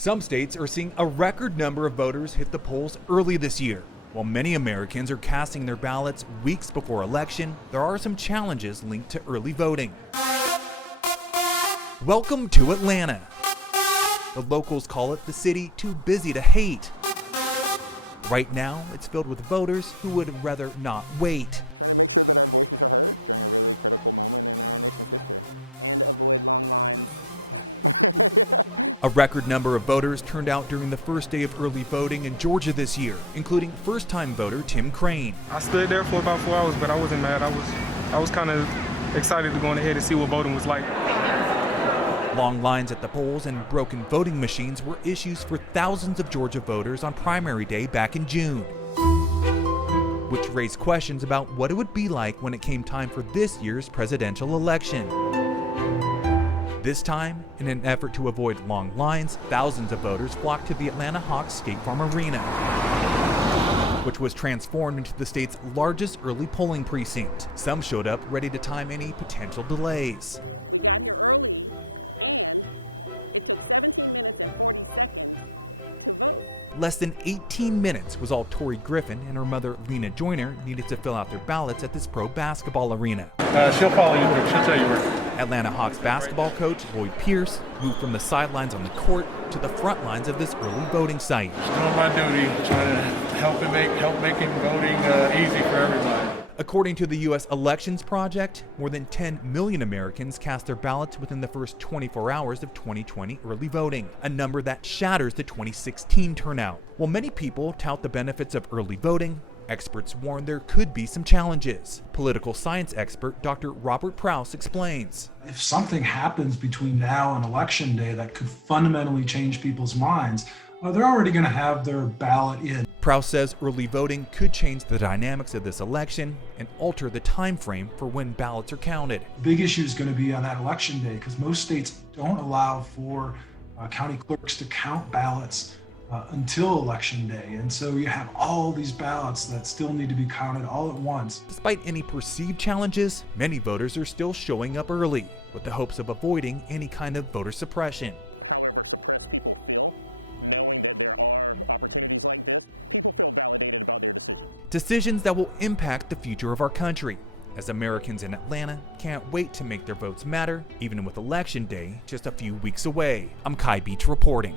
Some states are seeing a record number of voters hit the polls early this year. While many Americans are casting their ballots weeks before election, there are some challenges linked to early voting. Welcome to Atlanta. The locals call it the city too busy to hate. Right now, it's filled with voters who would rather not wait. A record number of voters turned out during the first day of early voting in Georgia this year, including first-time voter Tim Crane. I stood there for about 4 hours, but I wasn't mad. I was kind of excited to go ahead and see what voting was like. Long lines at the polls and broken voting machines were issues for thousands of Georgia voters on primary day back in June, which raised questions about what it would be like when it came time for this year's presidential election. This time, in an effort to avoid long lines, thousands of voters flocked to the Atlanta Hawks State Farm Arena, which was transformed into the state's largest early polling precinct. Some showed up ready to time any potential delays. Less than 18 minutes was all Tori Griffin and her mother Lena Joyner needed to fill out their ballots at this pro basketball arena. She'll follow you. She'll tell you where. Atlanta Hawks basketball coach Lloyd Pierce moved from the sidelines on the court to the front lines of this early voting site. Just doing my duty, trying to help making voting easy for everybody. According to the U.S. Elections Project, more than 10 million Americans cast their ballots within the first 24 hours of 2020 early voting, a number that shatters the 2016 turnout. While many people tout the benefits of early voting, experts warn there could be some challenges. Political science expert Dr. Robert Prowse explains. If something happens between now and Election Day that could fundamentally change people's minds, they're already going to have their ballot in. Prowse says early voting could change the dynamics of this election and alter the time frame for when ballots are counted. The big issue is going to be on that Election Day because most states don't allow for county clerks to count ballots until Election Day. And so you have all these ballots that still need to be counted all at once. Despite any perceived challenges, many voters are still showing up early with the hopes of avoiding any kind of voter suppression. Decisions that will impact the future of our country, as Americans in Atlanta can't wait to make their votes matter, even with Election Day just a few weeks away. I'm Kai Beach reporting.